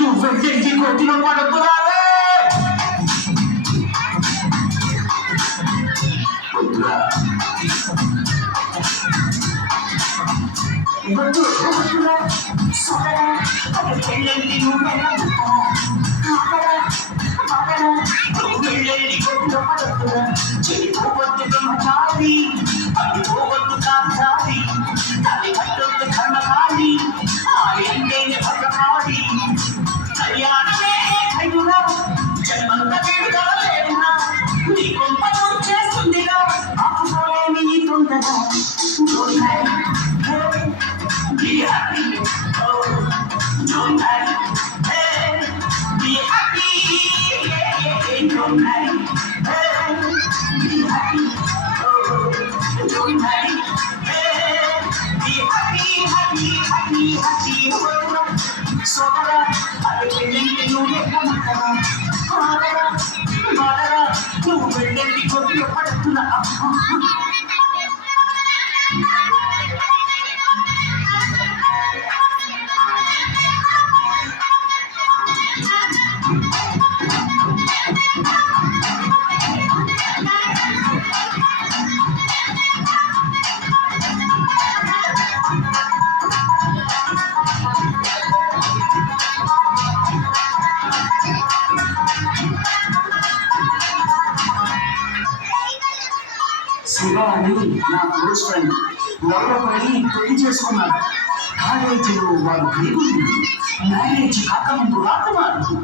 నువ్వెంటి కొట్టిన పడుతున్నావే చెడిపోవద్దు బ్రహ్మచారి అడిపోవద్దు కాంచారి తల్లి కట్టొద్దు కర్మకారి ఆడి అంటేనే భద్రకారి కళ్యాణమే ఖైదురా జన్మంత వేడుకల లేదురా నీ కొంపను చేస్తుందిరా ఆపుకోలేని ఈ తొందర Be happy, oh, don't marry, hey, be happy, yeah, don't marry, hey, be happy, oh, don't marry, hey, be happy, happy, happy, happy, oh, so I will link you with a mother, you will let me go to your partner. Shiva అని నా close friend గొడవపడి పెళ్లి చేసుకున్నాడు. కాలేజీలో వారు పేగుంది. Marriage కాకముందు రాకుమారు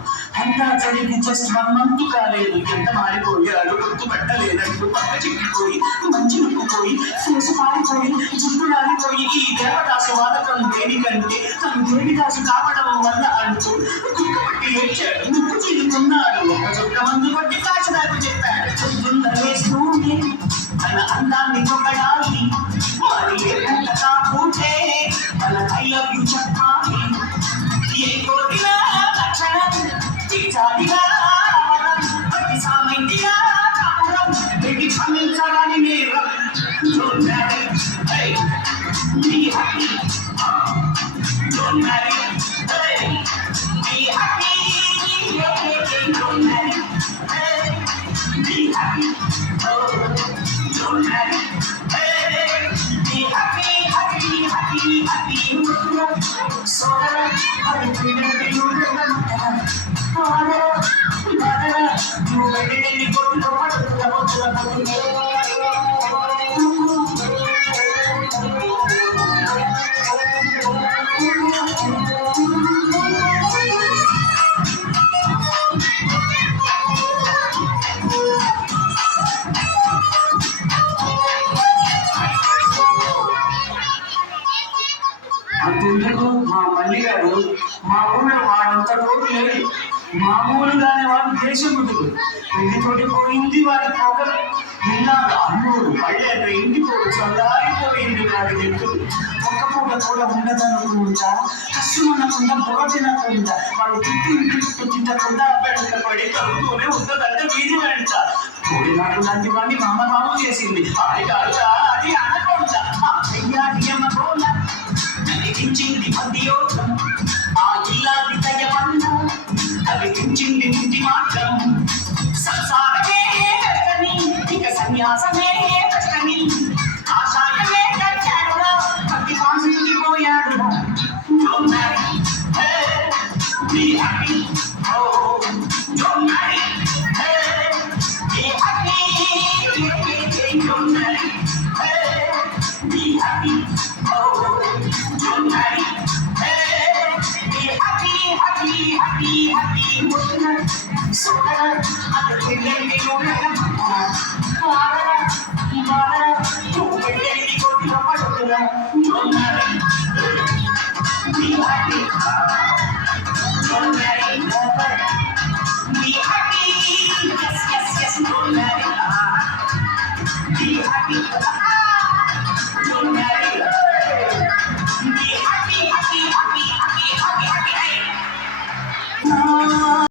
అంతా జరిగి జస్ట్ 1 month కాలేదు. ఎంత మారిపోయాడు, గుర్తుపట్టలేనట్టు పక్క చిక్కిపోయి మంచి నొక్కుపోయి ఫేసు పారిపోయి జుట్టు రాలిపోయి ఈ దేవదాసు వాదకం దేనికంటే తను దేవిదాసు కావడం వల్ల అంటూ కుక్కబట్టి ఏడ్చాడు. ముక్కు చీలుకున్నాడు. ఒక చుక్క మందు కొట్టి కాచదాకు చెప్పాడు. చుట్టూ వేస్తూనే తన అందాన్ని పొగడాలి. మరి ఎంత కాకుంటే తన ఐ లవ్ యు చెప్పాలి. ఏ కోరిన లక్షణం తీర్చాలిగా రావడం ప్రతి సామైందిగా కావడం పెట్టి క్షమించడానికి నేరం. Don't marry, hey, be happy, don't marry, hey, be happy, yeah, don't marry, hey, be happy, oh, don't marry, hey, be happy, happy, happy, happy, so I will let you remember. You ready to go to the water? అంతెందుకు మా మల్లి గారు మా ఊళ్ళో వాడంత తోడు లేదు. మామూలుగానే వాడు దేశముడు. పెళ్లితోటి పోయింది వాడి పొగలు. ఇల్లాడు అన్నోడు పళ్ళేట ఇంటిపోడు చల్లారిపోయింది వాడి ఎత్తు. ఒక్క పూట కూడా ఉండదనుకుంటా, కష్టమనకుండా పొగ తినకుండా వాడి చుట్టూ ఇంటి చుట్టూ తిట్టకుండా వెంట పడి తగ్గుతూనే ఉంటుందంటే వీధి వెంట. కోడినాడు లాంటి వాడిని మా అమ్మ మామూలు చేసింది. అది కాదురా అది అనకుండా అమ్మకోలా కలిగించింది మధ్యోత్తం. ఆ ఇల్లాది దయమన్నా కలిగించింది నింటి మాత్రం. సంసారమే కష్టని ఇక సన్యాసమే కష్టని ఆశాయమే కట్టాడురా భక్తి పాసిండిపోయాడు. Don't marry, hey, be happy, oh, don't marry, hey, be happy, don't marry, hey, be happy, oh, don't marry, hey, be happy, happy, happy, happy, so I will let you remember. You will let me go to the water. Don't marry, be happy, don't marry, be happy, yes, yes, yes, don't marry, be happy, don't marry.